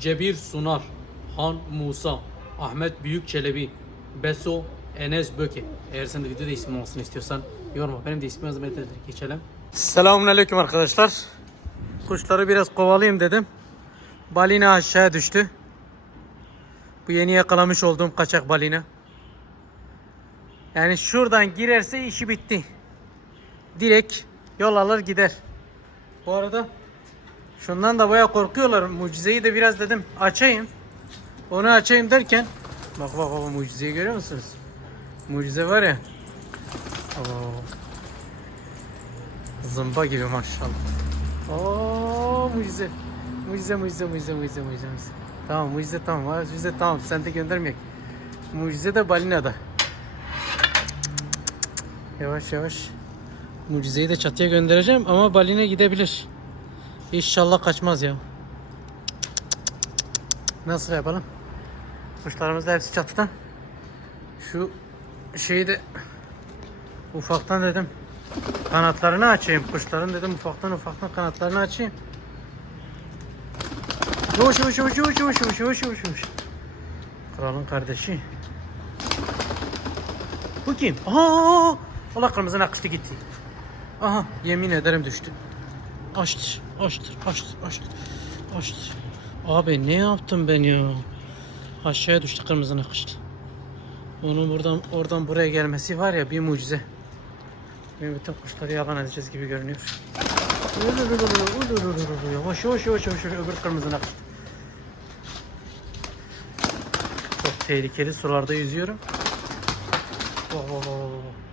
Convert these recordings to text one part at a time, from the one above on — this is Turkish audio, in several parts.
Cebir Sunar, Han Musa, Ahmet Büyük Çelebi, Beso, Enes Böke. Eğer sen de videoda ismin olsun istiyorsan yorma. Benim de ismim yazmaya geçelim. Selamun Aleyküm arkadaşlar. Kuşları biraz kovalayayım dedim. Balina aşağıya düştü. Bu yeni yakalamış olduğum kaçak balina. Yani şuradan girerse işi bitti. Direkt yol alır gider. Bu arada şundan da baya korkuyorlar. Mucizeyi de biraz dedim açayım. Onu açayım derken bak bak bak mucizeyi görüyor musunuz? Mucize var ya. Oo. Zımba gibi maşallah. Oo mucize. Mucize mucize mucize mucize mucize. Tamam mucize tamam. Mucize tamam. Sen de göndermeyek. Mucize de balinada. Yavaş yavaş. Mucizeyi de çatıya göndereceğim ama balina gidebilir. İnşallah kaçmaz ya. Nasıl yapalım? Kuşlarımız da hepsi çatıda. Şu şeyi de ufaktan dedim kanatlarını açayım kuşların dedim ufaktan ufaktan kanatlarını açayım. Yavaş yavaş yavaş yavaş yavaş yavaş yavaş yavaş yavaş. Kralın kardeşi. Bu kim? Aa! Allah kırmızı nakışlı gitti. Aha yemin ederim düştü. Açtır, açtır, açtır, açtır, açtır. Abi ne yaptım ben ya? Aşağıya düştü kırmızı nakışlı. Onun buradan oradan buraya gelmesi var ya bir mucize. Benim bütün kuşları yalan edeceğiz gibi görünüyor. Yavaş yavaş yavaş yavaş öbür kırmızı nakışlı. Çok tehlikeli sularda yüzüyorum. Vah vah vah vah, vah.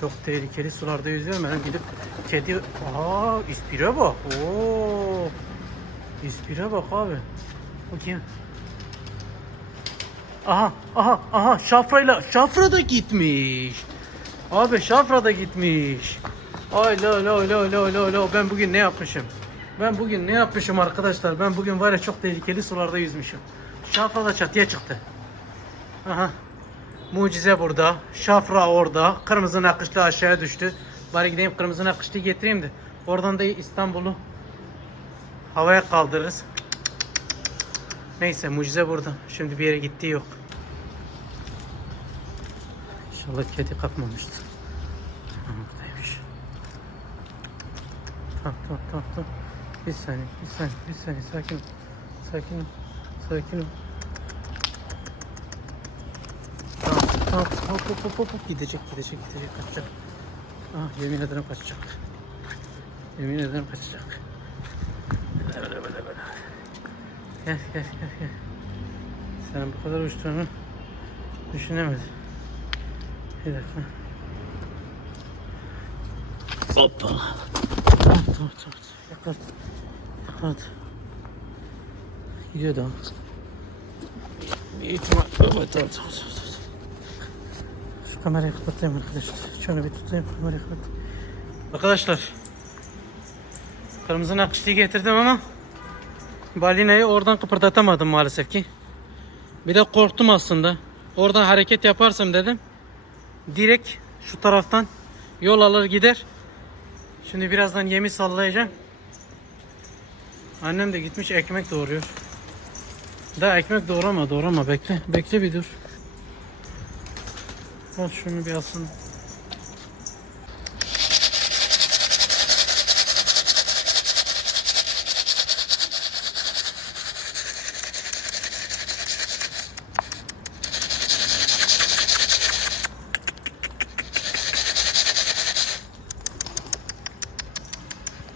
Çok tehlikeli sularda yüzüyorum. Ben gidip kedi... Aa, ispire bak. Oo. İspire bak abi. Bakayım. Aha, aha, aha. Şafrayla, şafra da gitmiş. Abi şafra da gitmiş. Ay la la la la la la. Ben bugün ne yapmışım? Ben bugün ne yapmışım arkadaşlar? Ben bugün var ya çok tehlikeli sularda yüzmüşüm. Şafra da çatıya çıktı. Aha. Mucize burada. Şafra orada. Kırmızı nakışlı aşağıya düştü. Bari gideyim kırmızı nakışlı getireyim de. Oradan da İstanbul'u havaya kaldırırız. Neyse mucize burada. Şimdi bir yere gittiği yok. İnşallah kedi kapmamıştır. Buradaymış. Tamam tamam tamam tamam. Bir saniye bir saniye bir saniye sakin ol. Sakin ol. Sakin ol. Tamam, tamam, hop, hop, hop, hop, hop. Gidecek, gidecek, gidecek, kaçacak. Ah, yemin ederim kaçacak. Yemin ederim kaçacak. Böyle, böyle, böyle, böyle. Gel, gel, gel, gel. Sen bu kadar uçtuğunu düşünemedim. Bir dakika. Hoppa. Tamam, tamam, tamam. Yakaladı. Yakaladı. Gidiyor da. Bir ihtimal. Evet, tamam, tamam, tamam. Kamerayı kapatayım arkadaşlar. Şöyle bir tutayım kamerayı kapatayım. Arkadaşlar. Kırmızı nakışlıyı getirdim ama balinayı oradan kıpırdatamadım maalesef ki. Bir de korktum aslında. Oradan hareket yaparsam dedim. Direkt şu taraftan yol alır gider. Şimdi birazdan yemi sallayacağım. Annem de gitmiş ekmek doğuruyor. Daha ekmek doğrama doğrama bekle. Bekle bir dur. Al şunu bir alsın.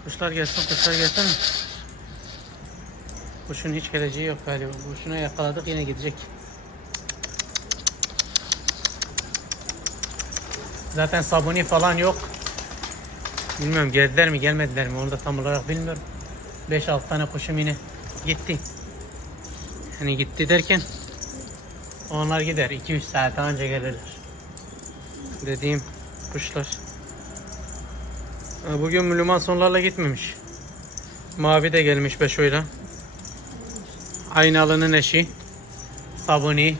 Kuşlar gelsin, kuşlar gelsin. Kuşun hiç geleceği yok galiba. Kuşuna yakaladık yine gidecek. Zaten sabuni falan yok. Bilmiyorum geldiler mi gelmediler mi onu da tam olarak bilmiyorum. 5-6 tane kuşum yine gitti. Hani gitti derken onlar gider 2-3 saat önce gelirler. Dediğim kuşlar. Bugün Müslüman gitmemiş. Mavi de gelmiş Beşo'yla. Aynalı'nın eşi. Sabuni.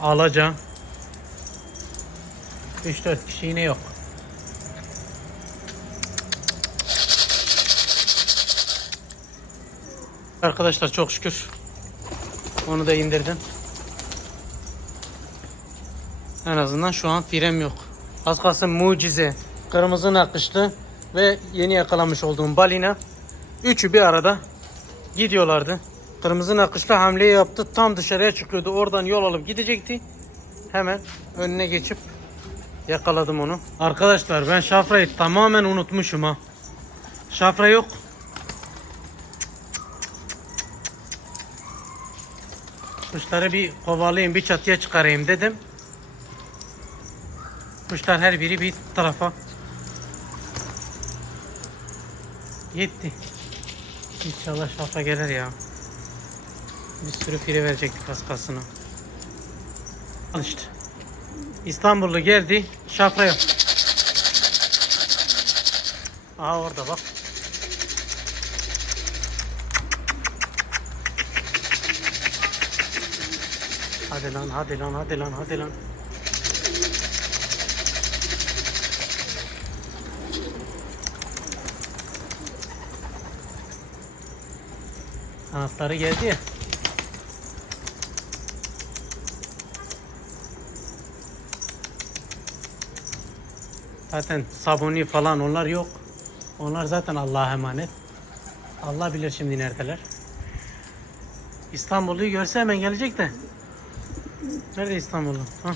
Alaca. 3-4 kişi yine yok. Arkadaşlar çok şükür. Onu da indirdim. En azından şu an firem yok. Az kalsın mucize. Kırmızı nakışlı ve yeni yakalamış olduğum balina. Üçü bir arada gidiyorlardı. Kırmızı nakışlı hamleyi yaptı. Tam dışarıya çıkıyordu. Oradan yol alıp gidecekti. Hemen önüne geçip yakaladım onu. Arkadaşlar ben şafrayı tamamen unutmuşum ha. Şafra yok. Kuşları bir kovalayayım, bir çatıya çıkarayım dedim. Kuşlar her biri bir tarafa gitti. İnşallah şafa gelir ya. Bir sürü fire verecektik o. Al işte. İstanbullu geldi. Şafra yok. Aha orada bak. Hadi lan hadi lan hadi lan hadi lan. Kanatları geldi ya. Zaten sabuni falan onlar yok. Onlar zaten Allah'a emanet. Allah bilir şimdi neredeler. İstanbullu'yu görse hemen gelecek de. Nerede İstanbullu? Ha.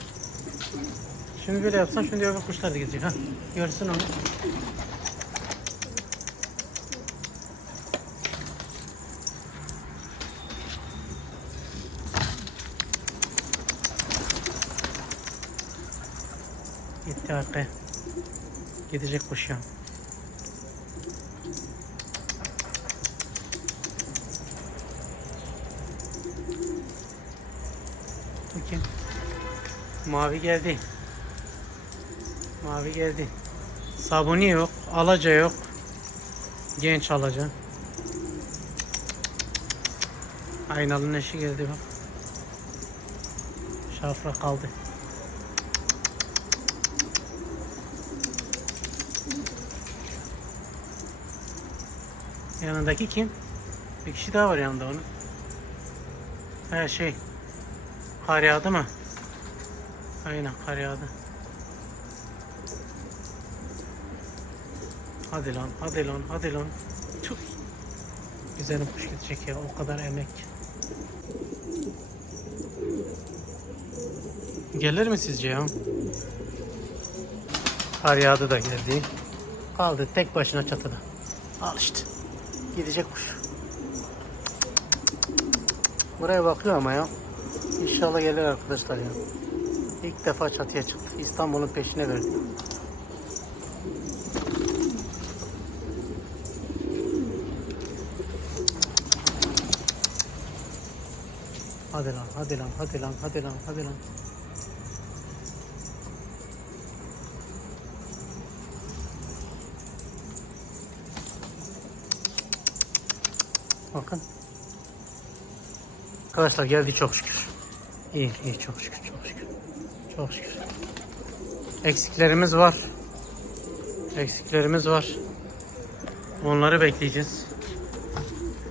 Şimdi böyle yapsan şimdi öbür kuşlar da gidecek ha. Görsün onu. Gitti arkaya. Gidecek ya. Bakayım. Mavi geldi. Mavi geldi. Sabuni yok. Alaca yok. Genç alaca. Aynalının eşi geldi bak. Şafra kaldı. Yanındaki kim? Bir kişi daha var yanında onun. Her şey. Kar yağdı mı? Aynen kar yağdı. Hadi lan, hadi lan, hadi lan. Çok güzelim kuş gidecek ya. O kadar emek. Gelir mi sizce ya? Kar yağdı da geldi. Kaldı tek başına çatıda. Al işte. Gidecek kuş. Buraya bakıyor ama ya. İnşallah gelir arkadaşlar ya. İlk defa çatıya çıktı. İstanbul'un peşine verdi. Hadi lan, hadi lan, hadi lan, hadi lan, hadi lan. Bakın. Arkadaşlar geldi çok şükür. İyi, iyi çok şükür, çok şükür. Çok şükür. Eksiklerimiz var. Eksiklerimiz var. Onları bekleyeceğiz.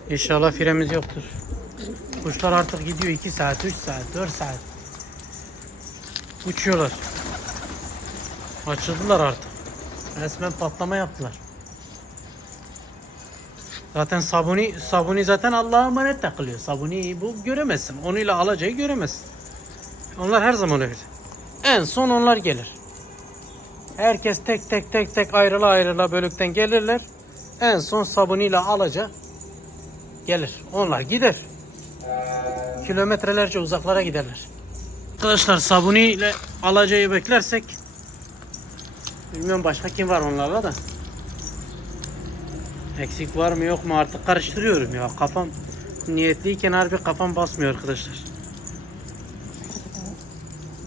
İnşallah firemiz yoktur. Kuşlar artık gidiyor 2 saat, 3 saat, 4 saat. Uçuyorlar. Açıldılar artık. Resmen patlama yaptılar. Zaten sabuni sabuni zaten Allah'a emanet takılıyor. Sabuni bu göremezsin. Onuyla alacayı göremezsin. Onlar her zaman öyle. En son onlar gelir. Herkes tek tek tek tek ayrıla ayrıla bölükten gelirler. En son sabuniyle alaca gelir. Onlar gider. Kilometrelerce uzaklara giderler. Arkadaşlar sabuni ile alacayı beklersek bilmiyorum başka kim var onlarla da. Eksik var mı yok mu artık karıştırıyorum ya kafam niyetliyken harbi kafam basmıyor arkadaşlar.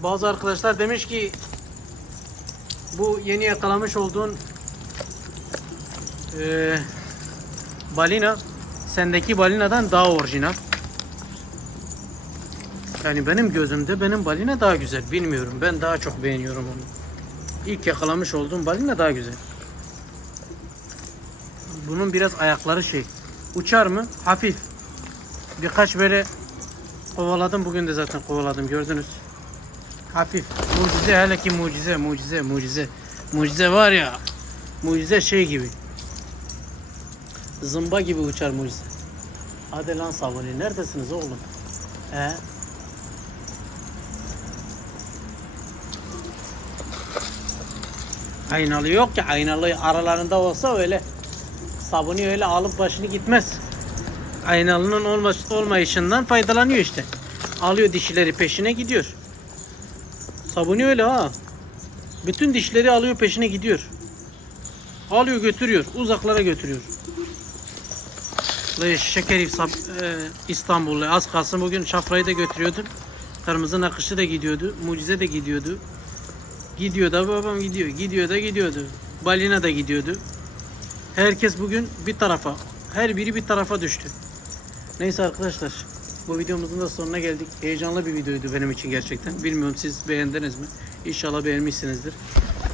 Bazı arkadaşlar demiş ki bu yeni yakalamış olduğun eee, balina sendeki balinadan daha orijinal. Yani benim gözümde benim balina daha güzel. Bilmiyorum ben daha çok beğeniyorum onu. İlk yakalamış olduğum balina daha güzel. Bunun biraz ayakları şey. Uçar mı? Hafif. birkaç böyle kovaladım. Bugün de zaten kovaladım gördünüz. Hafif. Mucize hele ki mucize mucize mucize. Mucize var ya. Mucize şey gibi. Zımba gibi uçar mucize. Hadi lan Sabuni neredesiniz oğlum? He? Aynalı yok ki aynalı aralarında olsa öyle sabuni öyle alıp başını gitmez. Aynalının olmaz, olmayışından faydalanıyor işte. Alıyor dişileri peşine gidiyor. Sabuni öyle ha. Bütün dişleri alıyor peşine gidiyor. Alıyor götürüyor. Uzaklara götürüyor. Şekerif e, İstanbul'da az kalsın bugün şafrayı da götürüyordu. Kırmızı nakışı da gidiyordu. Mucize de gidiyordu. Gidiyor da babam gidiyor. Gidiyor da gidiyordu. Balina da gidiyordu. Herkes bugün bir tarafa. Her biri bir tarafa düştü. Neyse arkadaşlar. Bu videomuzun da sonuna geldik. Heyecanlı bir videoydu benim için gerçekten. Bilmiyorum siz beğendiniz mi? İnşallah beğenmişsinizdir.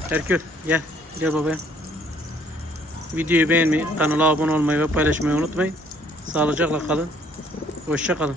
Herkül gel. Gel babaya. Videoyu beğenmeyi, kanala abone olmayı ve paylaşmayı unutmayın. Sağlıcakla kalın. Hoşça kalın.